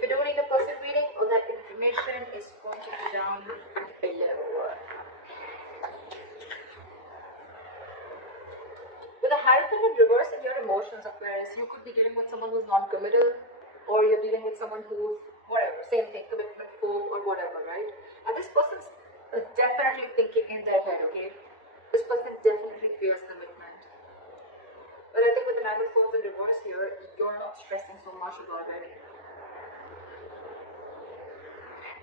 If you don't need a person reading, all that information is pointed down below. With a Hierophant in reverse in your emotions, Aquarius, you could be dealing with someone who's non-committal, or you're dealing with someone who's whatever, same thing, commitment, phobe, or whatever, right? And this person's definitely thinking in their head, okay? This person definitely fears commitment. But I think with the Nine of Swords in reverse here, you're not stressing so much about it.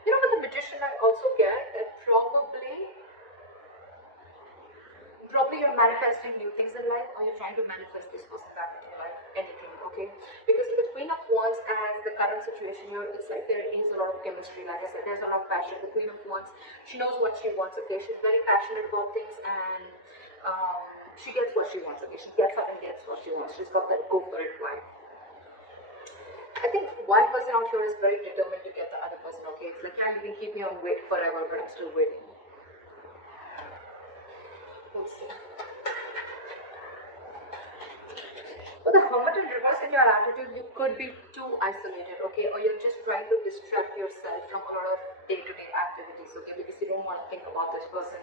You know, with the Magician, I also get that probably you're manifesting new things in life, or you're trying to manifest this person back into your life, anything, okay? Because with the Queen of Wands as the current situation here, it's like there is a lot of chemistry, like I said, there's a lot of passion. The Queen of Wands, she knows what she wants, okay? She's very passionate about things, and she gets what she wants, okay? She gets up and gets what she wants. She's got that go for it vibe. I think one person out here is very determined to get the other person, okay? It's like, yeah, you can keep me on wait forever, but I'm still waiting. Let's see. With the Hermit in reverse in your attitude, you could be too isolated, okay? Or you're just trying to distract yourself from a lot of day-to-day activities, okay? Because you don't want to think about this person.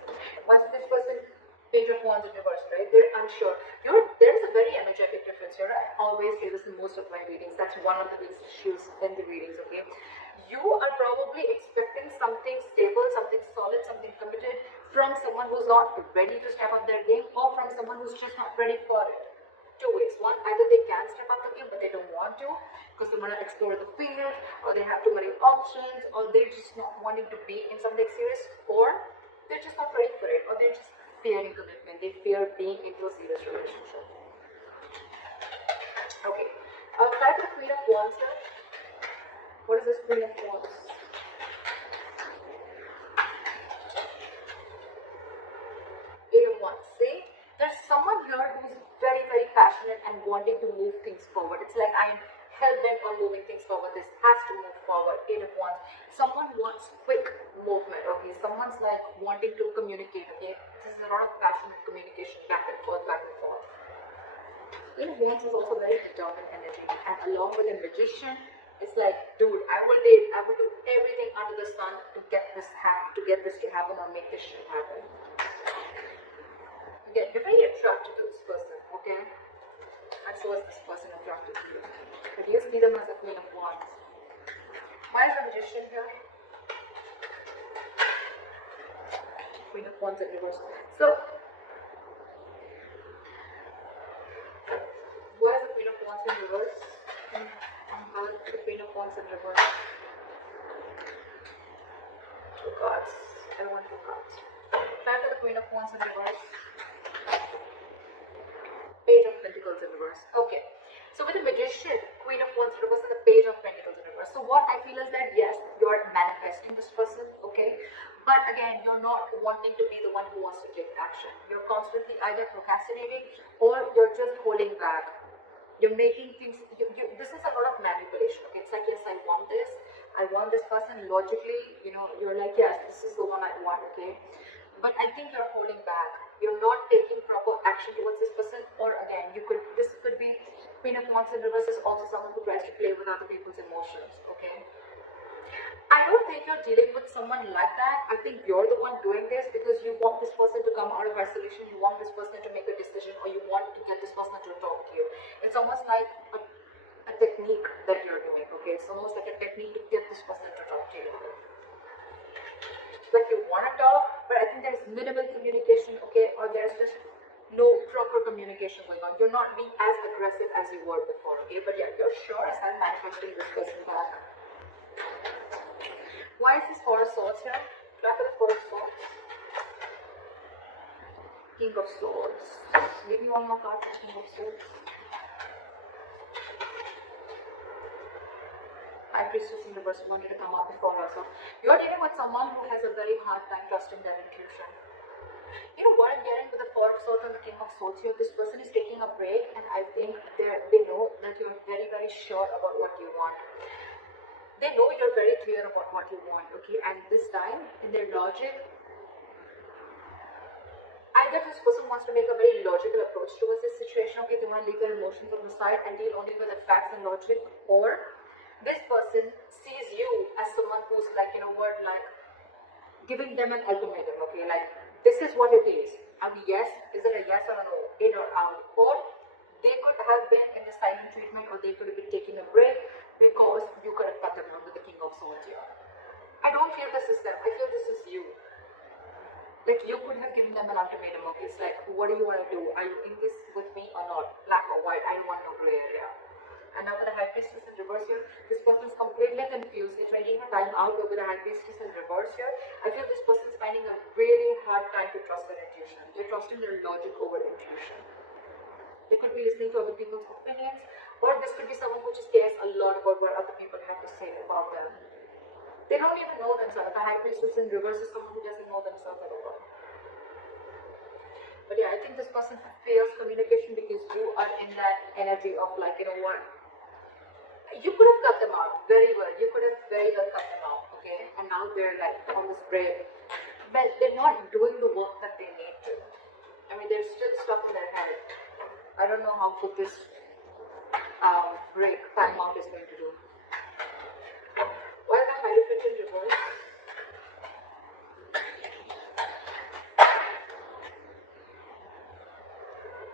Once this person, Page of Wands in reverse, right? They're unsure. There's a very energetic difference here. I always say this in most of my readings. That's one of the biggest issues in the readings, okay? You are probably expecting something stable, something solid, something committed from someone who's not ready to step up their game, or from someone who's just not ready for it. Two ways. One, either they can step up the game but they don't want to because they want to explore the field, or they have too many options, or they're just not wanting to be in something serious, or they're just not ready for it, or they're just fearing commitment. They fear being into a serious relationship. Okay. Try for the Queen of Wands here. What is this Queen of Wands? Eight of Wands. See? There's someone here who's very, very passionate and wanting to move things forward. It's like I am hell-bent on moving things forward. This has to move forward. Eight of Wands. Someone wants quick movement, okay? Someone's like wanting to communicate, okay? This is a lot of passionate communication, back and forth, back and forth. Eight of Wands is also very determined energy, and along with a Magician, it's like, dude, I will do everything under the sun to get this to happen, or make this shit happen. Again, you're very attracted to this person, okay? And so is this person attracted to you. But you see them as a Queen of Wands. Why is the Magician here? Queen of Wands in reverse. So, why is the Queen of Wands in reverse? The Queen of Wands in reverse. Two cards. I want two cards. Back to the Queen of Wands in reverse. Page of Pentacles in reverse. Okay. So with the Magician, Queen of Wands in reverse, and the Page of Pentacles in reverse. So what I feel is that yes, you're manifesting this person, okay? But again, you're not wanting to be the one who wants to take action. You're constantly either procrastinating or you're just holding back. You're making things, this is a lot of manipulation, okay? It's like, yes, I want this person logically, you know, you're like, yes, this is the one I want, okay? But I think you're holding back. You're not taking proper action towards this person, or again, this could be Queen of Wands in reverse is also someone who tries to play with other people's emotions, okay? I don't think you're dealing with someone like that. I think you're the one doing this because you want this person to come out of isolation, you want this person to make a decision, or you want to get this person to talk to you. It's almost like a technique that you're doing, okay? It's almost like a technique to get this person to talk to you. Like you want to talk, but I think there's minimal communication, okay? Or there's just no proper communication going on. You're not being as aggressive as you were before, okay? But yeah, you're sure as hell manifesting this person back. Why is this Four of Swords here? Try for the Four of Swords. King of Swords. Give me one more card for King of Swords. High Priestess in reverse wanted to come up before also. You're dealing with someone who has a very hard time trusting their intuition. You know what I'm getting with the Four of Swords and the King of Swords here? This person is taking a break, and I think they know that you're very, very sure about what you want. They know you're very clear about what you want, okay? And this time, in their logic, either this person wants to make a very logical approach towards this situation, okay? They want to leave their emotions on the side and deal only with the facts and logic, or this person sees you as someone who's like, you know what, like giving them an ultimatum, okay, like this is what it is, and yes, is it a yes or a no, in or out, or they could have been in the silent treatment, or they could have been taking a break because you could have cut them down with the King of Swords here. I don't feel this is them, I feel this is you. Like you could have given them an ultimatum, okay, it's like, what do you want to do? Are you in this with me or not? Black or white? I don't want no gray area. And now with the High Priestess in reverse here, this person is completely confused. They're taking her time out, but with the High Priestess in reverse here, I feel this person is finding a really hard time to trust their intuition. They're trusting their logic over intuition. They could be listening to other people's opinions, or this could be someone who just cares a lot about what other people have to say about them. They don't even know themselves. The High Priestess in reverse is someone who doesn't know themselves at all. But yeah, I think this person fails communication because you are in that energy of like, you know what, you could have cut them out very well. You could have very well cut them out, okay? And now they're like on this break. But they're not doing the work that they need to. I mean, they're still stuck in their head. I don't know how good this break time out is going to do. Why is the Hierophant in reverse?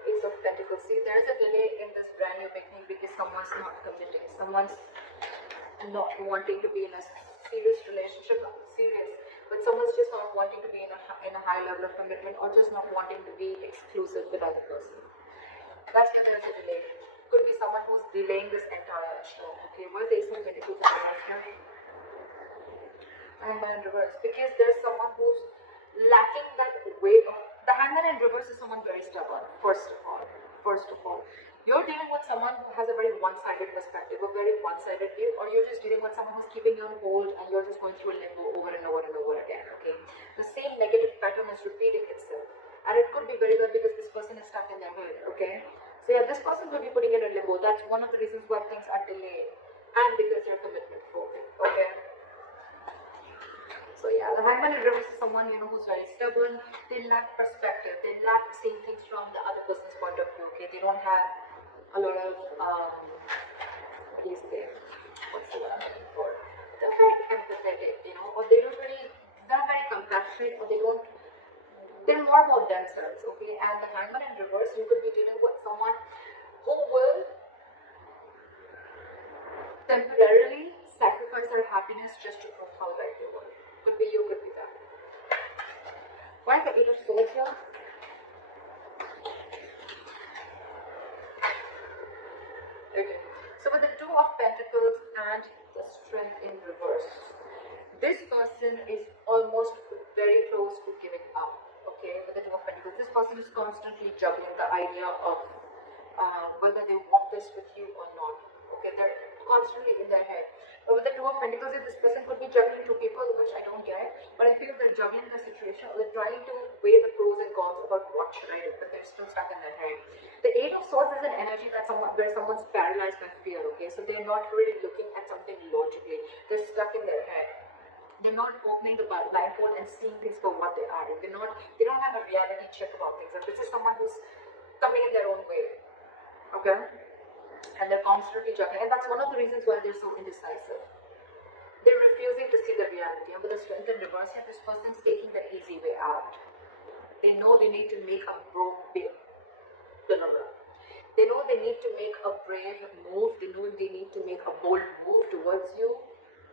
Ace of Pentacles. See, there's a delay in this brand new beginning because someone's not committing. Someone's not wanting to be in a serious relationship, but someone's just not wanting to be in a high level of commitment, or just not wanting to be exclusive with other person. That's why there's a delay. Could be someone who's delaying this entire show. Okay, why is the Ace of Pentacles in reverse here? Hangman in reverse, because there's someone who's lacking that way of. The Hangman in reverse is someone very stubborn. First of all, you're dealing with someone who has a very one-sided perspective, a very one-sided view, or you're just dealing with someone who's keeping you on hold and you're just going through a limbo over and over and over again. Okay, the same negative pattern is repeating itself, and it could be very well because this person is stuck in their head. Okay, so yeah, this person could be putting in a limbo. That's one of the reasons why things are delayed, and because they're commitment phobic. Okay. So yeah, the Hangman in reverse is someone, you know, who's very stubborn. They lack perspective. They lack seeing things from the other person's point of view. Okay, they don't have a lot of what do you say? What's the word I'm looking for? They're very empathetic, you know, or they don't really. They're very compassionate, or they don't. They're more about themselves. Okay, and the Hangman in reverse, you could be dealing with someone who will temporarily sacrifice their happiness just to prove how right they were. Could be you, could be that. Why is the Eight of Swords here? Okay. So with the Two of Pentacles and the Strength in reverse, this person is almost very close to giving up. Okay, with the Two of Pentacles, this person is constantly juggling the idea of whether they want this with you or not. Okay, they're constantly in their head. But with the Two of Pentacles, this person could be juggling two people, which I don't get. But I feel they're juggling the situation, or they're trying to weigh the pros and cons about what should I do, but they're still stuck in their head. The Eight of Swords is an energy that where someone's paralyzed by fear. Okay, so they're not really looking at something logically. They're stuck in their head. They're not opening the blindfold and seeing things for what they are. They don't have a reality check about things. And this is someone who's coming in their own way. Okay? And they're constantly juggling. And that's one of the reasons why they're so indecisive. They're refusing to see the reality. And with the Strength in reverse, this person's taking the easy way out. They know they need to make a They know they need to make a brave move. They know they need to make a bold move towards you.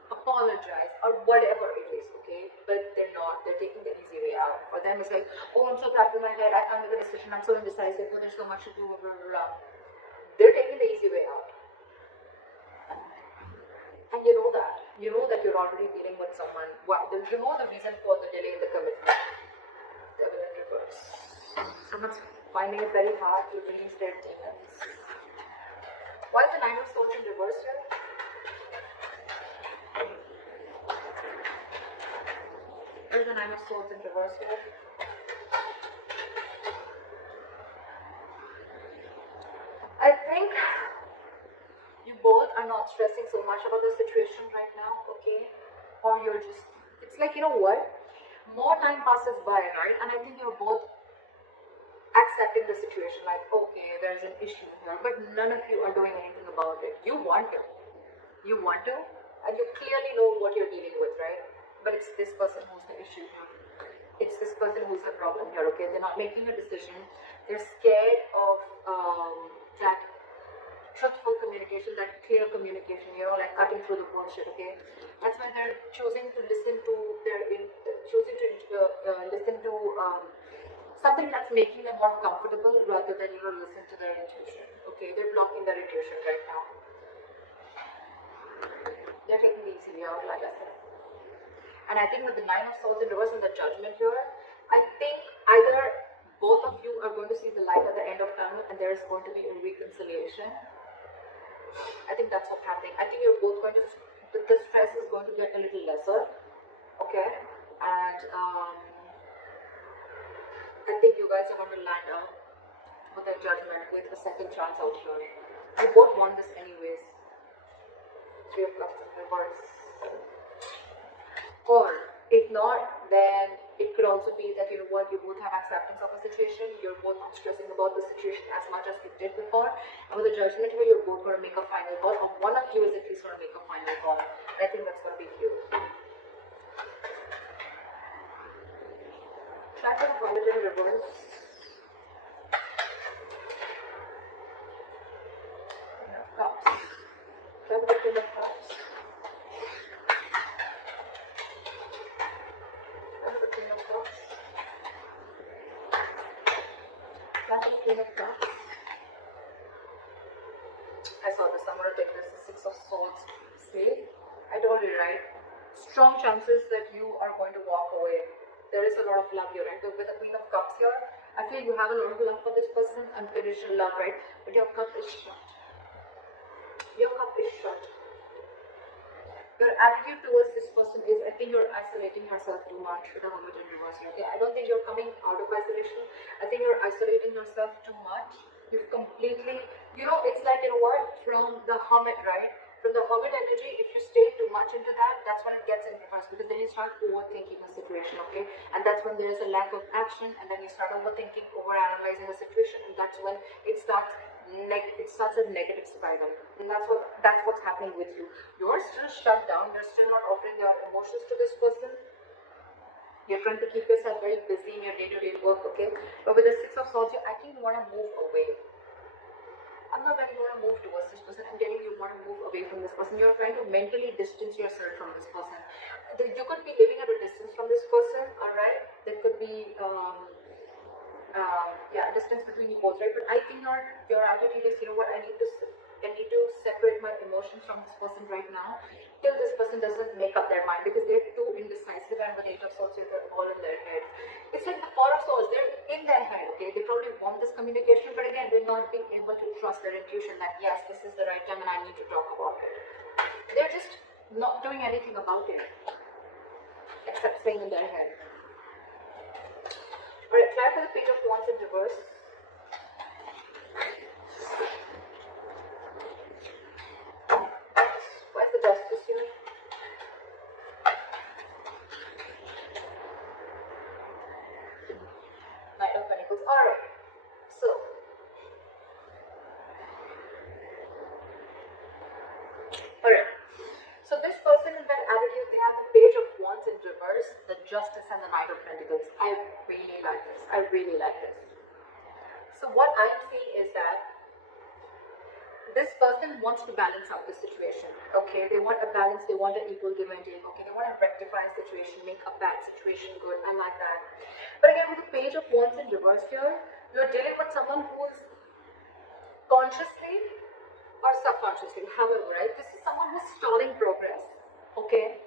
Apologize or whatever it is, okay? But they're not. They're taking the easy way out. For them, it's like, oh, I'm so trapped in my head. I can't make a decision. I'm so indecisive. Oh, there's so much to do. Blah, blah, blah. They're taking the easy way out. And you know that. You know that you're already dealing with someone. Well, you know the reason for the delay in the commitment. Devil in reverse. Someone's finding it very hard to release their demons. Why is the Nine of Swords in reverse here? There's the Nine of Swords in reverse here. I think you both are not stressing so much about the situation right now, okay? Or you're just, it's like, you know what? More time passes by, right? And I think you're both accepting the situation, like, okay, there's an issue here, but none of you are doing anything about it. You want it. You want to, and you clearly know what you're dealing with, right? But it's this person who's the issue here. It's this person who's the problem here, okay? They're not making a decision. They're scared of that truthful communication, that clear communication, you know, like cutting through the bullshit, okay? That's why they're choosing to listen to listen to something that's making them more comfortable rather than, you know, listen to their intuition, okay? They're blocking their intuition right now. They're taking the easy way out, like I said. And I think with the Nine of Swords in reverse and the Judgment here, I think either both of you are going to see the light at the end of tunnel and there is going to be a reconciliation. I think that's what's happening. I think you're both going to, the stress is going to get a little lesser, okay? And I think you guys are going to land up with a judgment, with a second chance out here. You both want this anyways. Three of Cups in reverse. Or if not, then it could also be that, you know what, you both have acceptance of a situation. You're both not stressing about the situation as much as you did before. And with the judgment here, you're both going to make a final call, or one of you is at least going to make a final call. And I think that's going to be you. Try for the Hermit in reverse. Cups. Try for the Queen of Cups. Queen of Cups. I saw this. I'm going to take this. The Six of Swords. See? I told you, right? Strong chances that you are going to walk away. There is a lot of love here, right? With the Queen of Cups here, I feel you have a lot of love for this person, unconditional love, right? But your cup is shut. Your cup is shut. Your attitude towards this person is, I think you're isolating yourself too much with the Hermit in reverse. Okay? I don't think you're coming out of isolation. I think you're isolating yourself too much. You've completely, you know, it's like, you know what, from the Hermit, right? From the Hermit energy, if you stay too much into that, that's when it gets in reverse, because then you start overthinking a situation, okay? And that's when there's a lack of action, and then you start overthinking, overanalyzing the situation, and that's when it starts a negative spiral. And that's what's happening with you. You're still shut down. You're still not offering your emotions to this person. You're trying to keep yourself very busy in your day-to-day work, okay? But with the Six of Swords, I think you want to move away. I'm not telling you want to move towards this person. I'm telling you want to move away from this person. You're trying to mentally distance yourself from this person. You could be living at a distance from this person, alright? There could be distance between you both, right? But I think your attitude is, you know what, I need to separate my emotions from this person right now till this person doesn't make up their mind, because they're too indecisive, and with the Eight of Swords, they're all in their head. It's like the Four of Swords, they're in their head, okay? They probably want this communication, but again, they're not being able to trust their intuition that yes, this is the right time and I need to talk about it. They're just not doing anything about it except staying in their head. Alright, try for the Page of Wands in reverse. Where's the Justice here? Knight of Pentacles. Alright, so this person in that attitude, they have the Page of Wands in reverse, the Justice, and the Knight of Pentacles. I really like this. I really like this. So what I'm seeing is that this person wants to balance out the situation, okay? They want a balance, they want an equal give and take, okay? They want to rectify a situation, make a bad situation good. I like that. But again, with the Page of Wands in reverse here, you're dealing with someone who's consciously or subconsciously, however, right? This is someone who's stalling progress, okay?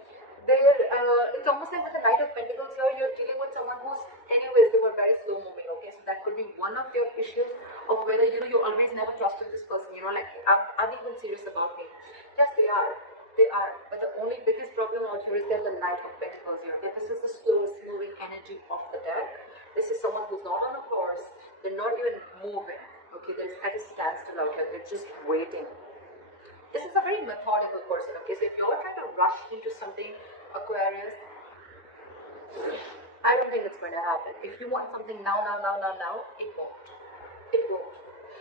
It's almost like with the Knight of Pentacles here, you're dealing with someone who's, anyways, they were very slow moving, okay? So that could be one of your issues of whether, you know, you always never trusted this person, you know, like, are they even serious about me? Yes, they are. They are. But the only biggest problem out here is that the Knight of Pentacles here. That this is the slowest moving energy of the deck. This is someone who's not on a horse. They're not even moving, okay? They're at a standstill out here. They're just waiting. This is a very methodical person, okay? So if you're trying to rush into something, Aquarius, I don't think it's going to happen. If you want something now, it won't. It won't.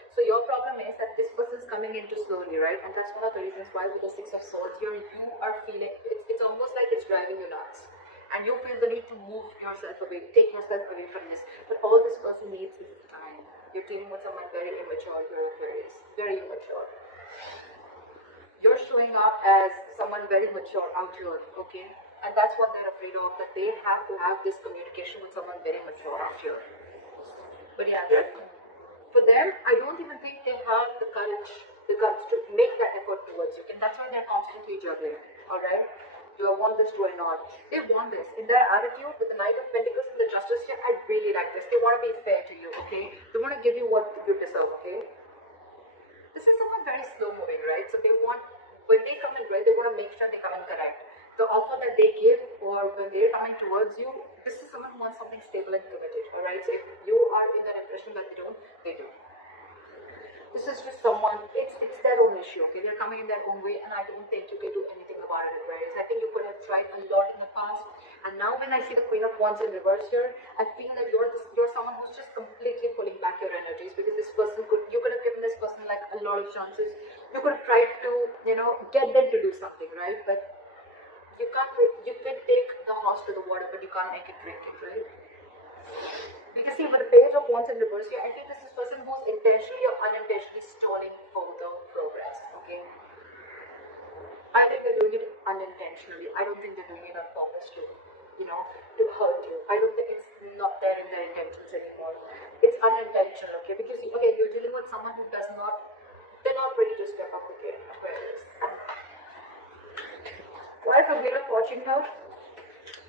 So your problem is that this person is coming into slowly, right? And that's one of the reasons why with the Six of Swords here, you are feeling, it's almost like it's driving you nuts. And you feel the need to move yourself away, take yourself away from this. But all this person needs is time. You're dealing with someone very immature here, Aquarius. Very immature. You're showing up as someone very mature out here, okay? And that's what they're afraid of, that they have to have this communication with someone very mature out here. But yeah, for them, I don't even think they have the courage to make that effort towards you. And that's why they're constantly juggling, alright? Do I want this? Do I not? They want this. In their attitude, with the Knight of Pentacles and the Justice here, I really like this. They want to be fair to you, okay? They want to give you what you deserve, okay? This is someone very slow moving, right? So they want, when they come in red, they want to make sure they come in correct. The offer that they give, or when they're coming towards you, this is someone who wants something stable and committed, alright? So if you are in that impression that they don't, they do. This is just someone, it's their own issue, okay? They're coming in their own way, and I don't think you can do anything about it, Aquarius. I think you could have tried a lot in the past, and now when I see the Queen of Wands in reverse here, I feel that you're someone who's just completely pulling back your energies, because this person you could have given this person like a lot of chances. You could have tried to, get them to do something, right? But you can take the horse to the water, but you can't make it drink it, right? Because see, with the Page of Wands in reverse here, I think this is a person who's intentionally or unintentionally stalling further progress, okay? I think they're doing it unintentionally. I don't think they're doing it on purpose to hurt you. I don't think it's not there in their intentions anymore. It's unintentional, okay? Because, again, you're dealing with someone who they're not ready to step up again, Aquarius. Why is the Wheel of Fortune here?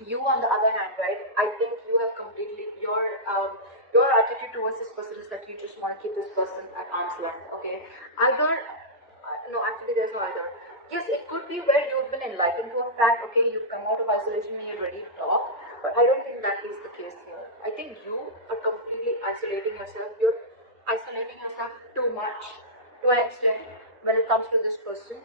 You, on the other hand, right? I think you have completely your attitude towards this person is that you just want to keep this person at arm's length. Okay, no, actually, there's no either. Yes, it could be where you've been enlightened to a fact. Okay, you've come out of isolation and you're ready to talk, but I don't think that is the case here. I think you are completely isolating yourself. You're isolating yourself too much to an extent when it comes to this person.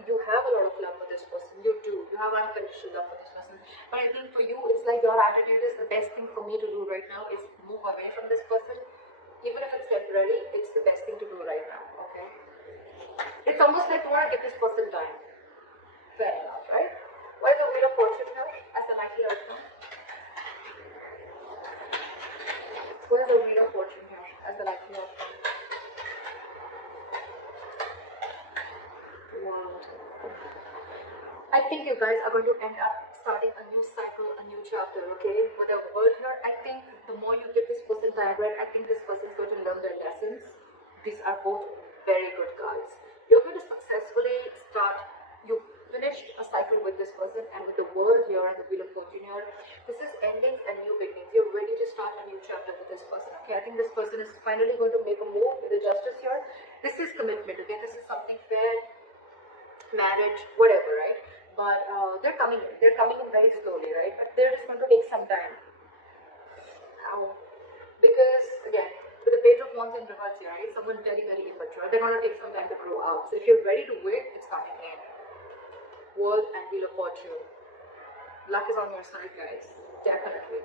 You have a lot of love for this person, you do, you have unconditional love for this person, but I think for you, it's like your attitude is the best thing for me to do right now is move away from this person, even if it's temporary, it's the best thing to do right now, okay? It's almost like you want to give this person time, fair enough, right? Why is the Wheel of Fortune here as a likely outcome? Why is the Wheel of Fortune here as a likely outcome? Wow. I think you guys are going to end up starting a new cycle, a new chapter, okay? With the world here, I think the more you give this person time, right, I think this person is going to learn their lessons. These are both very good cards. You're going to successfully you finished a cycle with this person, and with the world here and the Wheel of Fortune here, this is endings and new beginnings. You're ready to start a new chapter with this person, okay? I think this person is finally going to make a move with the Justice here. This is commitment, okay? This is something fair, marriage, whatever, right? But they're coming in very slowly, right? But they're just going to take some time. Because again, with the Page of Wands in reverse here, right? Someone very, very immature. They're going to take some time to grow out. So if you're ready to wait, it's coming in. World and Wheel of Fortune. Luck is on your side, guys. Definitely.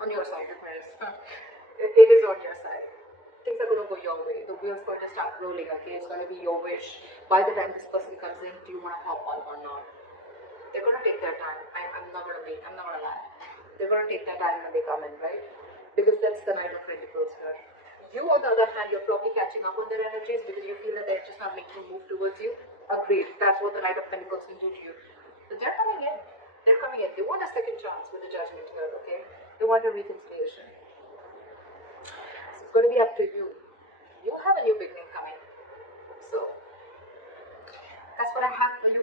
On your side, Aquarius. It is on your side. Things are going to go your way. The wheel's going to start rolling, okay? It's going to be your wish. By the time this person comes in, do you want to hop on or not? They're going to take their time. I'm not going to lie. They're going to take their time when they come in, right? Because that's the Knight of Pentacles here. You, on the other hand, you're probably catching up on their energies because you feel that they're just not making a move towards you. Agreed. That's what the Knight of Pentacles can do to you. But they're coming in. They want a second chance with the Judgment here, okay? They want a reconciliation. It's going to be up to you. You have a new beginning coming. So, that's what I have for you.